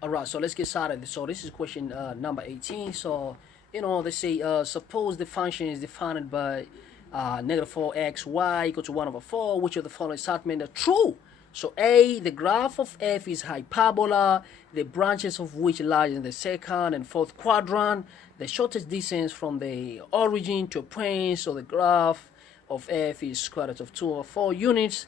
All right, so let's get started. So this is question number 18. So, they say, suppose the function is defined by negative 4xy equal to 1 over 4. Which of the following statements are true? So A, the graph of f is hyperbola, the branches of which lie in the second and fourth quadrant, the shortest distance from the origin to a point. So the graph of f is square root of 2 over 4 units.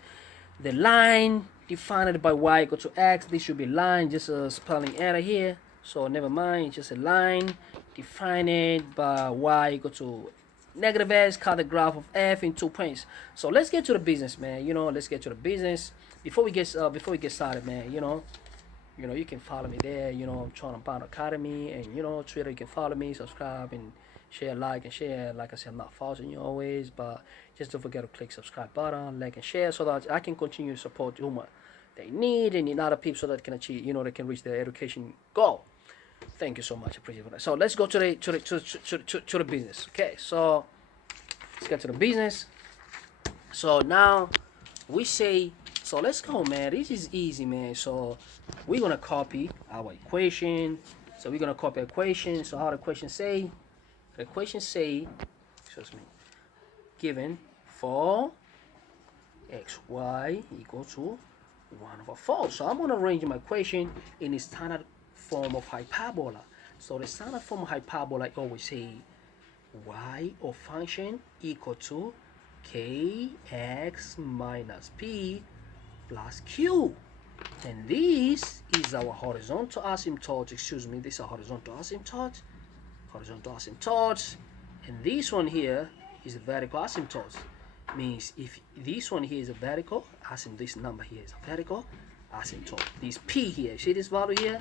The line defined by y equal to x, this should be line, just a spelling error here, so never mind, just a line defined by y equal to negative x, cut the graph of f in 2 points. So let's get to the business, man. Let's get to the business. Before we get started, man, you can follow me there. I'm trying to Pound Academy, and Twitter, you can follow me, subscribe, and share, like, and share. Like I said, I'm not forcing you always, but just don't forget to click subscribe button, like, and share, so that I can continue to support whom they need and other people, so that they can achieve, they can reach their education goal. Thank you so much, I appreciate it. So let's go to the business. Okay, so let's get to the business. So now we say, so let's go, man. This is easy, man. So we're gonna copy our equation. So we're gonna copy equation. So how the equation say? The equation say, excuse me, given for xy equal to 1 over 4. So I'm going to arrange my equation in the standard form of hyperbola. So the standard form of hyperbola, I always say y of function equal to kx minus p plus q. And this is our horizontal asymptote. Excuse me, this is a horizontal asymptote. And this one here is a vertical asymptote. Means if this one here is a vertical asymptote, this number here is a vertical asymptote. This p here, see this value here?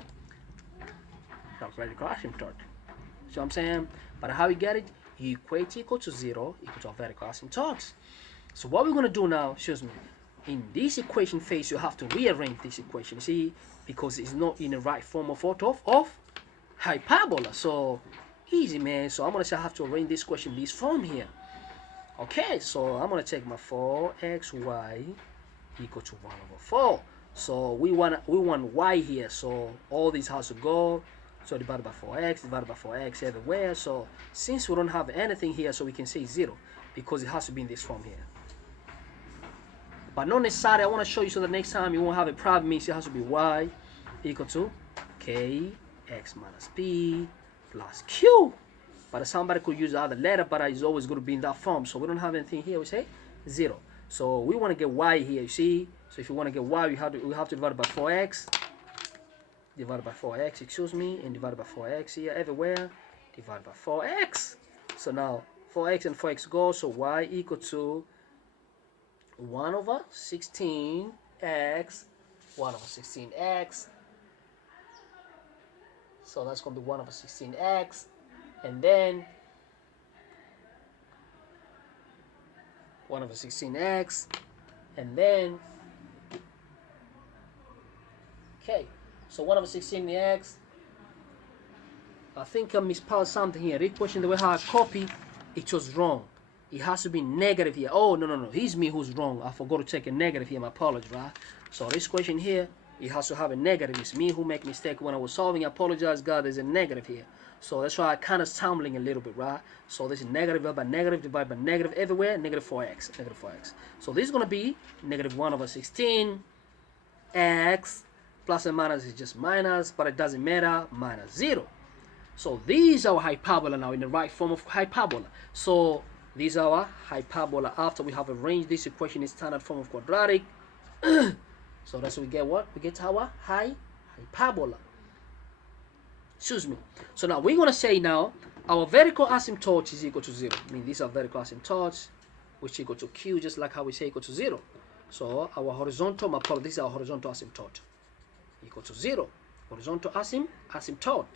That's vertical asymptote. See what I'm saying? But how you get it? You equate equal to 0 equal to a vertical asymptote. So what we're gonna do now, excuse me, in this equation phase, you have to rearrange this equation. See, because it's not in the right form of hyperbola. So easy, man. So I'm gonna say I have to arrange this question in this form here. Okay, so I'm gonna take my 4xy equal to 1 over 4. So we want y here. So all these has to go. So divided by 4x everywhere. So since we don't have anything here, so we can say 0 because it has to be in this form here. But not necessarily. I want to show you so that next time you won't have a problem. Means it has to be y equal to kx minus p plus q. But somebody could use the other letter, but it's always going to be in that form. So we don't have anything here. We say 0. So we want to get y here. You see. So if you want to get y, we have to divide by 4x. Divided by 4x, excuse me, and divided by 4x here everywhere. Divided by 4x. So now 4x and 4x go. So y equal to 1 over 16x. 1 over 16x. So that's going to be 1 over 16x. And then 1 over 16x. And then, okay, so 1 over 16x. I think I misspelled something here. Read question the way how I copy, it was wrong. It has to be negative here. Oh, no. It's me who's wrong. I forgot to take a negative here. My apologies, right? So this question here, it has to have a negative. It's me who make mistake when I was solving. I apologize, God, there's a negative here. So that's why I kind of stumbling a little bit, right? So this is negative divided by negative divided by negative everywhere, negative 4x. So this is going to be negative 1 over 16x. Plus and minus is just minus, but it doesn't matter, minus 0. So these are our hyperbola now in the right form of hyperbola. So these are our hyperbola after we have arranged this equation in standard form of quadratic. So that's what we get. What? We get our hyperbola. Excuse me. So now we're going to say now our vertical asymptote is equal to 0. I mean, these are vertical asymptotes, which is equal to q, just like how we say equal to 0. So our horizontal, this is our horizontal asymptote, equal to 0. Horizontal asymptote.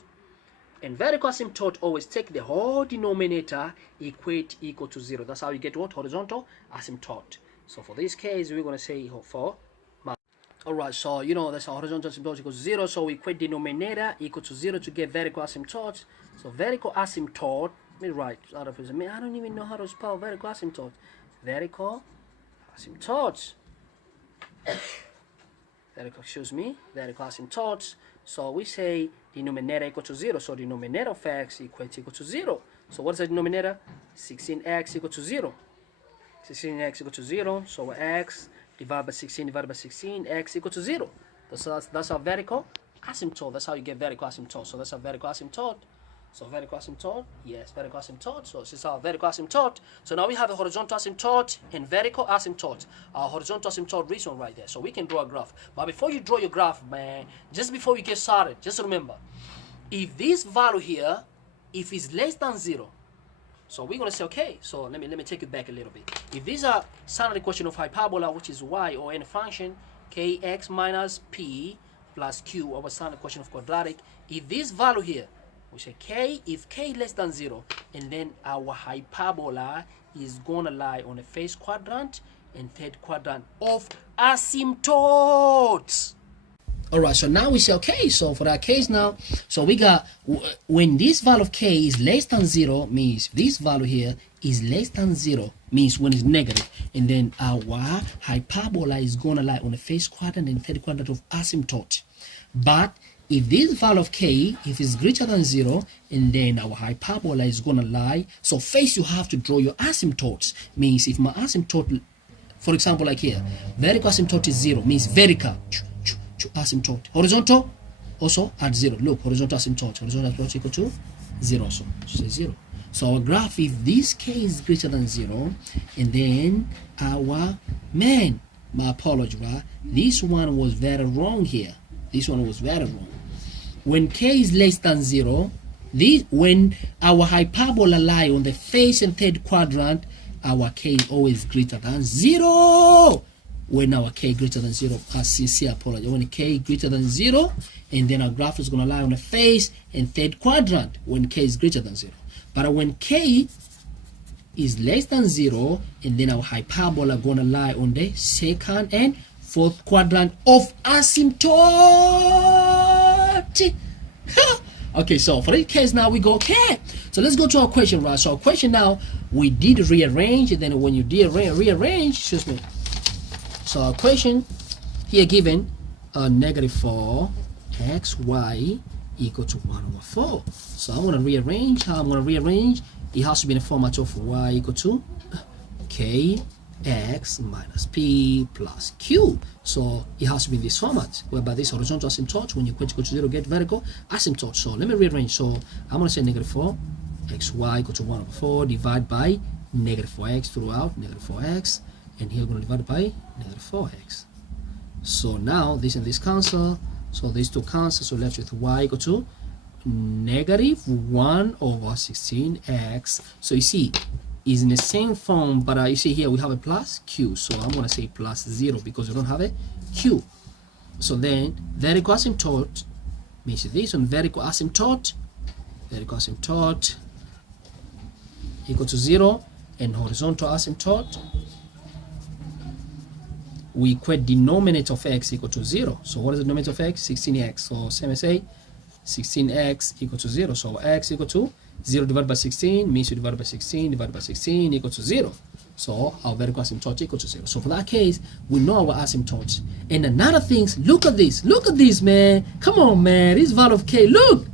And vertical asymptote always take the whole denominator, equate equal to 0. That's how you get what? Horizontal asymptote. So for this case, we're going to say for alright, so that's our horizontal asymptote equals 0. So we equate denominator equal to 0 to get vertical asymptote. So vertical asymptote, let me write out of it. I don't even know how to spell vertical asymptote. Vertical asymptote. Vertical asymptote. So we say denominator equal to 0. So denominator of x equal to 0. So what is the denominator? 16x equal to 0. 16x equal to 0. So x divided by 16 divided by 16, x equal to 0. That's our vertical asymptote. That's how you get vertical asymptote. So that's our vertical asymptote. So vertical asymptote, yes, vertical asymptote. So this is our vertical asymptote. So now we have a horizontal asymptote and vertical asymptote. Our horizontal asymptote reason right there. So we can draw a graph. But before you draw your graph, man, just before we get started, just remember, if this value here, if it's less than 0, so we're gonna say, okay, so let me take it back a little bit. If these are standard equation of hyperbola, which is y or any function, kx minus p plus q, our standard equation of quadratic, if this value here, we say k, if k less than 0, and then our hyperbola is gonna lie on the first quadrant and third quadrant of asymptotes. All right, so now we say, okay, so for that case now, so we got, when this value of k is less than 0, means this value here is less than 0, means when it's negative, and then our hyperbola is gonna lie on the first quadrant and third quadrant of asymptote. But if this value of k, if it's greater than 0, and then our hyperbola is gonna lie, so first you have to draw your asymptotes, means if my asymptote, for example, like here, vertical asymptote is 0, means vertical asymptote. Horizontal also at 0. Look, horizontal asymptote equal to 0 also. So say 0. So our graph, if this k is greater than 0, and then our my apology, right? This one was very wrong here. This one was very wrong. When k is less than 0, when our hyperbola lie on the first and third quadrant, our k is always greater than 0. When our k greater than 0, sincere apology. When k greater than 0, and then our graph is going to lie on the first and third quadrant when k is greater than 0. But when k is less than 0, and then our hyperbola going to lie on the second and fourth quadrant of asymptote. Okay, so for this case now we go, okay, so let's go to our question, right? So our question now, we did rearrange, and then when you did rearrange, excuse me, so our question here given negative 4 xy equal to 1 over 4. So I'm going to rearrange. How I'm going to rearrange? It has to be in the format of y equal to k x minus p plus q. So it has to be in this format, whereby this horizontal asymptote, when you equal to 0, get vertical asymptote. So let me rearrange. So I'm going to say negative 4 xy equal to 1 over 4 divided by negative 4x throughout, negative 4x. And here we're going to divide it by negative 4x. So now this and this cancel. So these two cancel. So left with y equal to negative 1 over 16x. So you see, is in the same form, but you see here we have a plus q. So I'm going to say plus 0 because we don't have a q. So then vertical asymptote means this one, vertical asymptote equal to 0, and horizontal asymptote, we equate denominator of x equal to 0. So what is the denominator of x? 16x. So same as say 16x equal to 0. So x equal to 0 divided by 16 means you divide by 16 divided by 16 equal to 0. So our vertical asymptote equal to 0. So for that case, we know our asymptotes. And another thing, look at this, man. Come on, man. This value of k, look.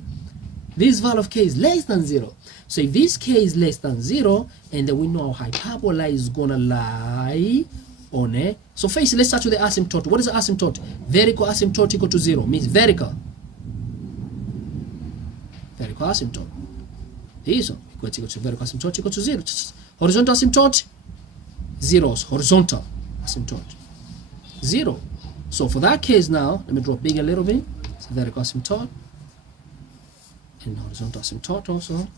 This value of k is less than 0. So if this k is less than 0, and then we know our hyperbola is gonna lie on a, so first let's start with the asymptote. What is the asymptote? Vertical asymptote equal to 0 means vertical asymptote. This one equal to vertical asymptote equal to 0. Horizontal asymptote, 0. Horizontal asymptote, 0. So for that case now, let me draw big a little bit. It's a vertical asymptote and horizontal asymptote also.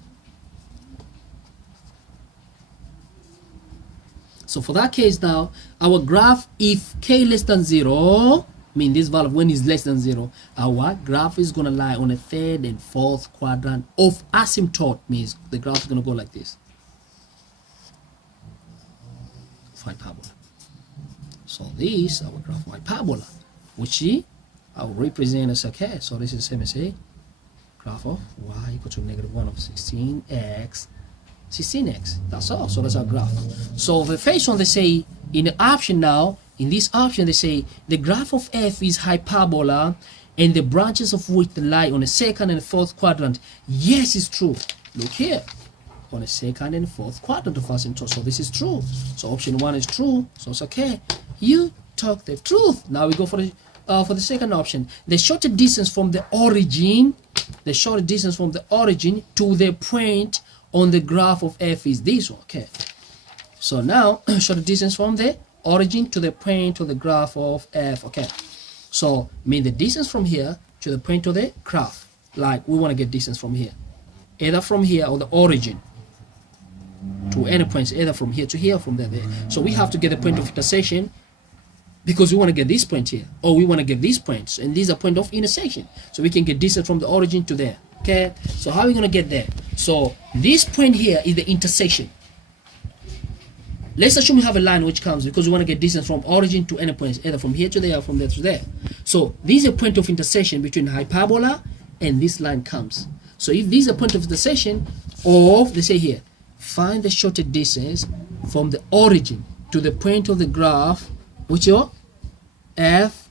So for that case now, our graph, if k less than 0, mean this value when it's less than 0, our graph is going to lie on the third and fourth quadrant of asymptote, means the graph is going to go like this. Hyperbola. So this is our graph of hyperbola, which I will represent as okay. So this is the same as a graph of y equal to negative 1 over 16x. That's all. So that's our graph. So the first one, they say in the option now, in this option they say the graph of f is hyperbola and the branches of which lie on the second and fourth quadrant. Yes, it's true. Look here, on the second and fourth quadrant of asymptotes. So this is true. So option 1 is true. So it's okay. You talk the truth. Now we go for the second option. The shorter distance from the origin, to the point on the graph of f is this one. Okay. So now shorter distance from the origin to the point of the graph of f. Okay. So mean the distance from here to the point of the graph. Like we want to get distance from here, either from here or the origin to any points, either from here to here, from there to there. So we have to get the point of intersection, because we want to get this point here, or we want to get these points, and these are point of intersection. So we can get distance from the origin to there. Okay. So how are we going to get there? So this point here is the intersection. Let's assume we have a line which comes, because we want to get distance from origin to any points, either from here to there or from there to there. So this is a point of intersection between hyperbola and this line comes. So if this is a point of intersection of, they say here, find the shorter distance from the origin to the point of the graph, which is f,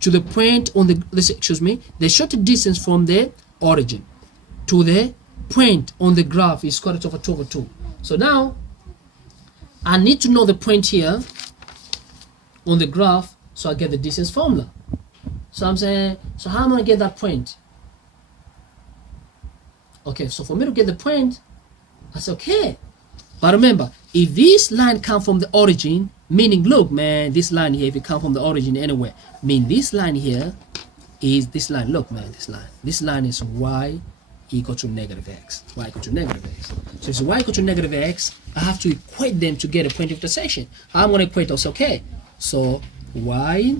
to the point on the shorter distance from the origin to the point on the graph is square root over 2 over 2. So now I need to know the point here on the graph, so I get the distance formula. So I'm saying, so how am I going to get that point? Okay, so for me to get the point, that's okay. But remember, if this line comes from the origin, meaning, look, man, this line here, if it comes from the origin anywhere, mean this line here is this line. Look, man, this line is y equal to negative x. Y equal to negative x. So if it's y equal to negative x, I have to equate them to get a point of intersection. I'm going to equate those, okay? So y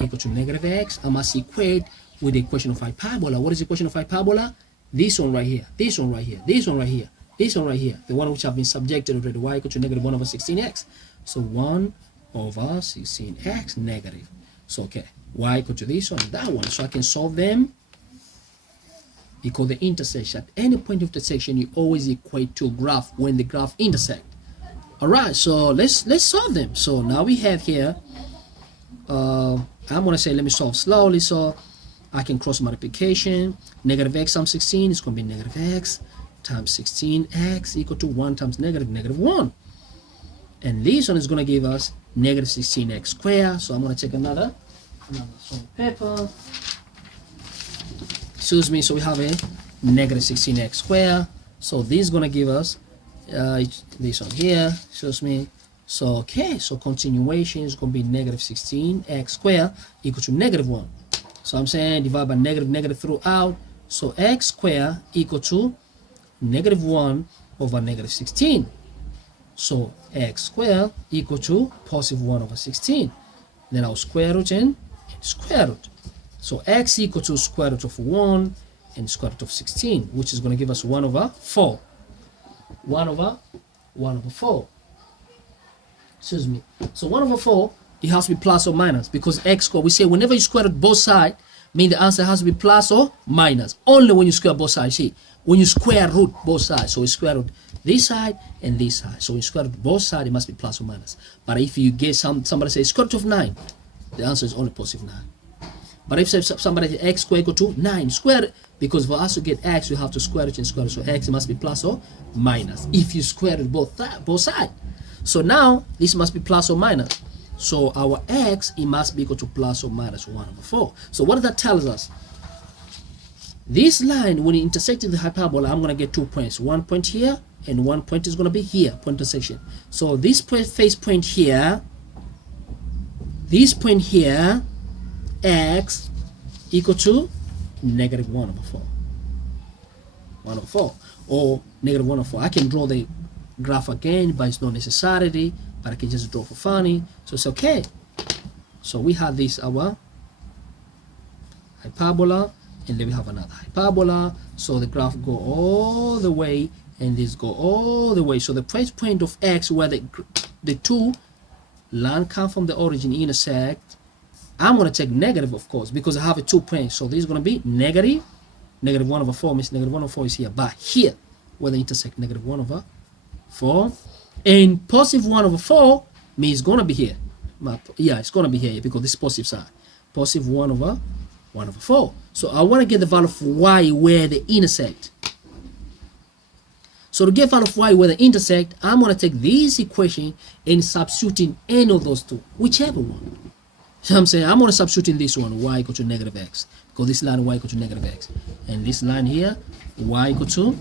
equal to negative x, I must equate with the equation of hyperbola. What is the equation of hyperbola? This one right here, this one right here, this one right here, this one right here, the one which have been subjected already, y equal to negative 1 over 16x. So 1 over 16x negative. So okay, y equal to this one and that one. So I can solve them, because the intersection, at any point of intersection, you always equate to a graph when the graph intersect. Alright, so let's solve them. So now we have here, I'm gonna say, let me solve slowly, so I can cross multiplication. Negative x times 16 is going to be negative x times 16x equal to 1 times negative 1. And this one is going to give us negative 16x squared. So I'm going to take another paper. Excuse me. So we have a negative 16x squared. So this is going to give us this one here. Excuse me. So okay. So continuation is going to be negative 16x squared equal to negative 1. So I'm saying divide by negative throughout. So x squared equal to negative 1 over negative 16. So x squared equal to positive 1 over 16. Then I'll square root and square root. So x equal to square root of 1 and square root of 16, which is going to give us 1 over 4. 1 over 4. Excuse me. So 1 over 4, it has to be plus or minus, because x squared, we say whenever you square root both sides, mean the answer has to be plus or minus. Only when you square both sides. See, when you square root both sides, so we square root this side and this side. So when you square root both sides, it must be plus or minus. But if you get somebody says square root of 9, the answer is only positive 9. But if somebody says x squared equal to 9 squared, because for us to get x, we have to square it and square it. So x must be plus or minus if you square it both sides. So now this must be plus or minus. So our x, it must be equal to plus or minus 1 over 4. So what that tells us? This line, when it intersects the hyperbola, I'm going to get 2 points. 1 point here, and 1 point is going to be here, point intersection. So this face point here, this point here, x equal to negative 1 over 4. 1 over 4. Or negative 1 over 4. I can draw the graph again, but it's not necessary. But I can just draw for funny, so it's okay. So we have this, our hyperbola, and then we have another hyperbola. So the graph go all the way, and this go all the way. So the first point of x, where the two line come from the origin intersect, I'm going to take negative, of course, because I have a 2 points. So this is going to be negative. Negative 1 over 4 means negative 1 over 4 is here. But here, where they intersect, negative 1 over 4. And positive 1 over 4 means it's going to be here. Yeah, it's going to be here because this is positive side. Positive 1 over 1 over 4. So I want to get the value of y where they intersect. So to get value of y where they intersect, I'm going to take this equation and substitute in any of those two, whichever one. So I'm saying I'm going to substitute in this one, y equal to negative x, because this line y equal to negative x. And this line here, y equal to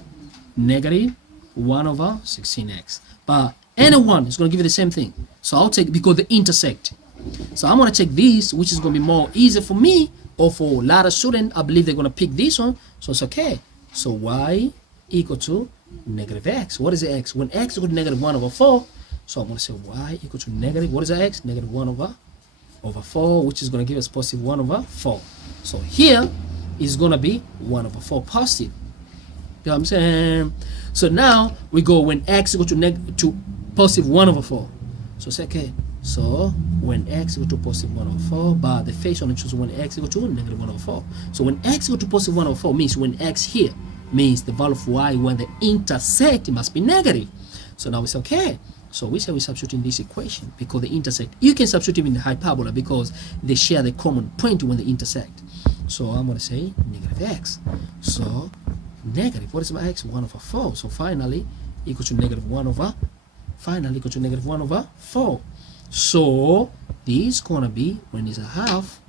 negative 1 over 16x. But any one is going to give you the same thing. So I'll take, because they intersect. So I'm going to take this, which is going to be more easy for me, or for a lot of students, I believe they're going to pick this one. So it's okay. So y equal to negative x. What is the x? When x equal to negative 1 over 4, so I'm going to say y equal to negative, what is the x? Negative 1 over 4, which is going to give us positive 1 over 4. So here is going to be 1 over 4 positive. You know what I'm saying? So now we go when x equal to positive 1 over 4. So it's okay. So when x equal to positive 1 over 4, but the face on it choose when x equal to negative 1 over 4. So when x equal to positive 1 over 4 means when x here means the value of y when they intersect, it must be negative. So now it's okay. So we say we substitute in this equation because they intersect. You can substitute in the hyperbola because they share the common point when they intersect. So I'm going to say negative x. So negative, what is my x? 1 over 4. So finally equal to negative 1 over, finally equal to negative 1 over 4. So this is going to be, when it's a half,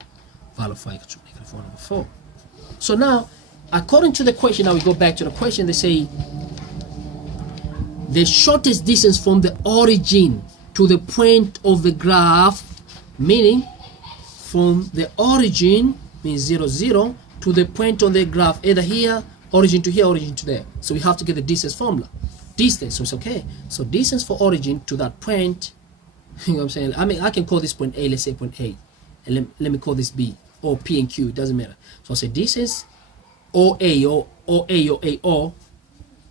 value of y equal to negative 1 over 4. So now, according to the question, now we go back to the question, they say the shortest distance from the origin to the point of the graph, meaning from the origin, means 0, 0, to the point on the graph, either here, origin to here, origin to there. So we have to get the distance formula. Distance, so it's okay. So distance for origin to that point, you know what I'm saying? I mean, I can call this point A, let's say point A. And let me call this B, or P and Q, it doesn't matter. So I'll say distance OA or AO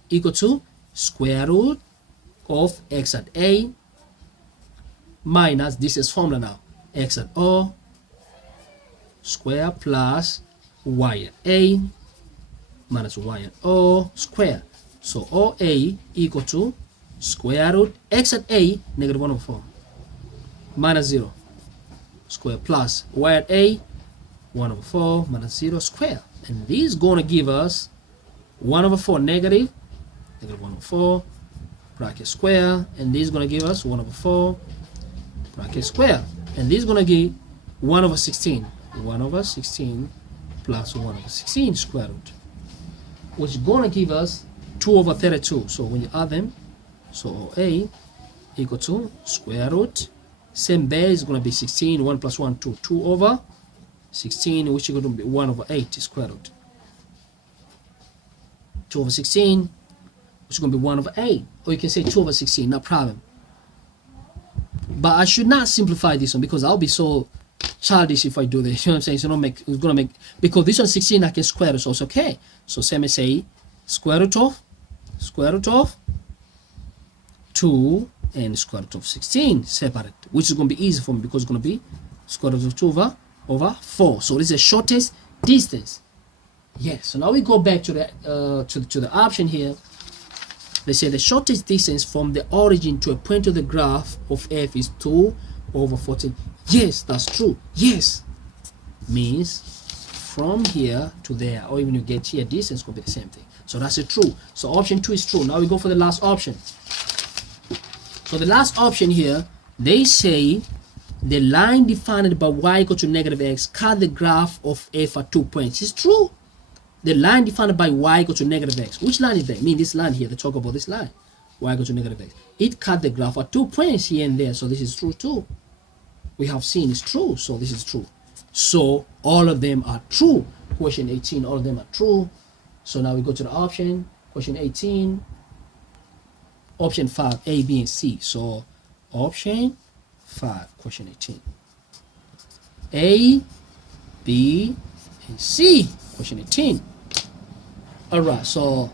equal to square root of x at A minus, this is formula now, x at O square plus y at A minus y at O square. So OA equal to square root x at A negative 1 over 4 minus 0 square plus y at A 1 over 4 minus 0 square. And this is going to give us 1 over 4 negative 1 over 4 bracket square, and this is going to give us 1 over 4 bracket square, and this is going to give 1 over 16 plus 1 over 16 square root, which is going to give us 2 over 32. So when you add them, so OA equal to square root, same base is going to be 16, 1 plus 1, 2, 2 over 16, which is going to be 1 over 8 square root. 2 over 16, which is going to be 1 over 8. Or you can say 2 over 16, no problem. But I should not simplify this one because I'll be so childish if I do this. You know what I'm saying? So it's going to make, because this one 16 I can square it, so it's okay. So same as say square root of 2 and square root of 16 separate, which is going to be easy for me because it's going to be square root of 2 over 4. So this is the shortest distance. Yes. So now we go back to the option here. They say the shortest distance from the origin to a point of the graph of f is 2 over 14. Yes, that's true. Yes, means from here to there, or even you get here, distance could be the same thing. So that's a true. So option 2 is true. Now we go for the last option. So the last option here, they say the line defined by y equal to negative x cut the graph of f at 2 points. It's true. The line defined by y equal to negative x. Which line is that? I mean this line here. They talk about this line. Y equal to negative x. It cut the graph at 2 points here and there. So this is true too. We have seen it's true. So this is true. So all of them are true. Question 18, all of them are true. So now we go to the option. Question 18. Option 5, A, B, and C. So option 5, question 18. A, B, and C. Question 18. Alright, so